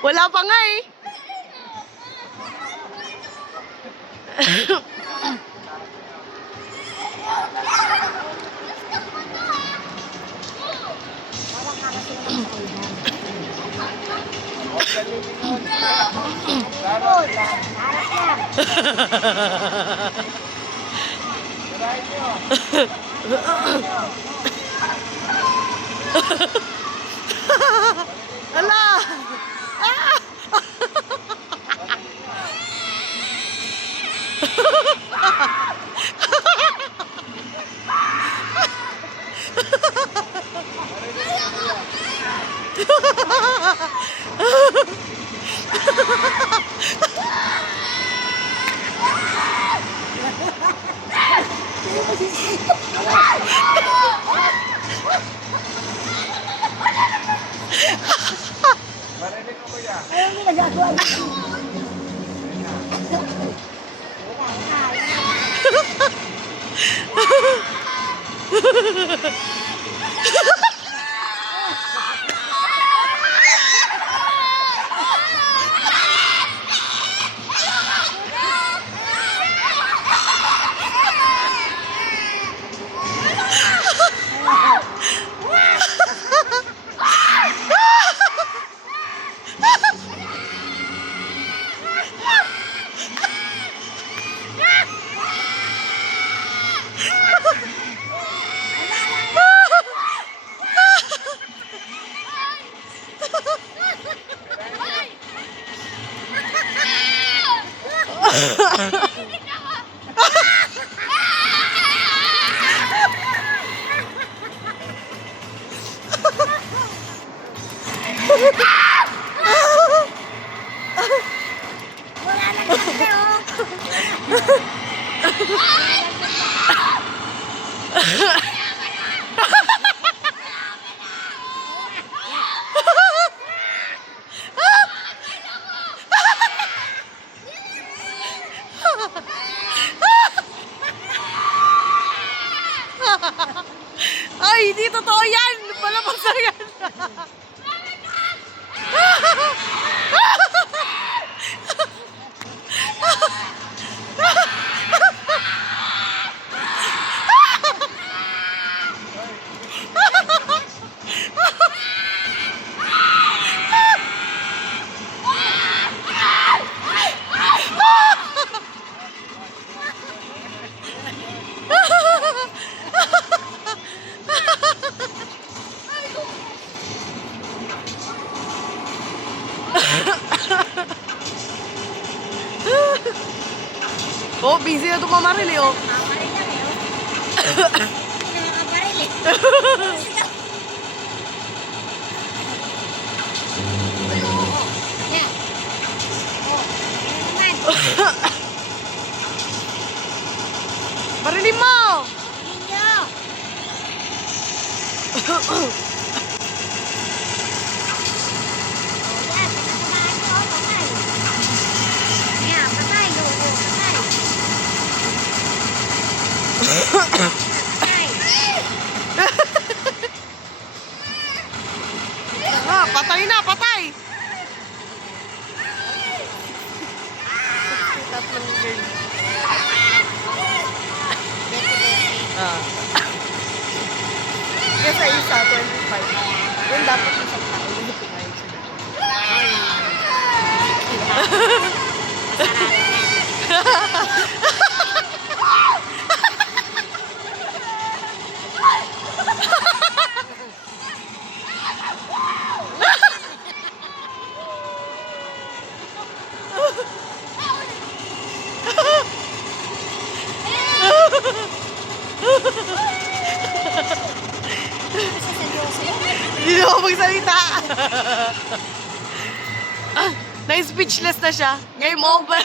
Wala pa nga eh. Ala! Ayaw mo nagagawa niya. Ay, hindi totoo yan! Palabas na yan! Oh, busy na itong mamaril eh, oh. Nakakaparil eh. Yan. Oh, yan naman. Marilin mo! Ninyo. Yan, pinatamaan nyo, patay. Yan, patay. Oo, patay. Patay. Ah, patay na, patay! Tatlong girl. Ah. Kasi isa, 25. Yun dapat isang tao. Hindi ko ngayon sila. Hindi na ako magsalita. Na-speechless na siya. Game over.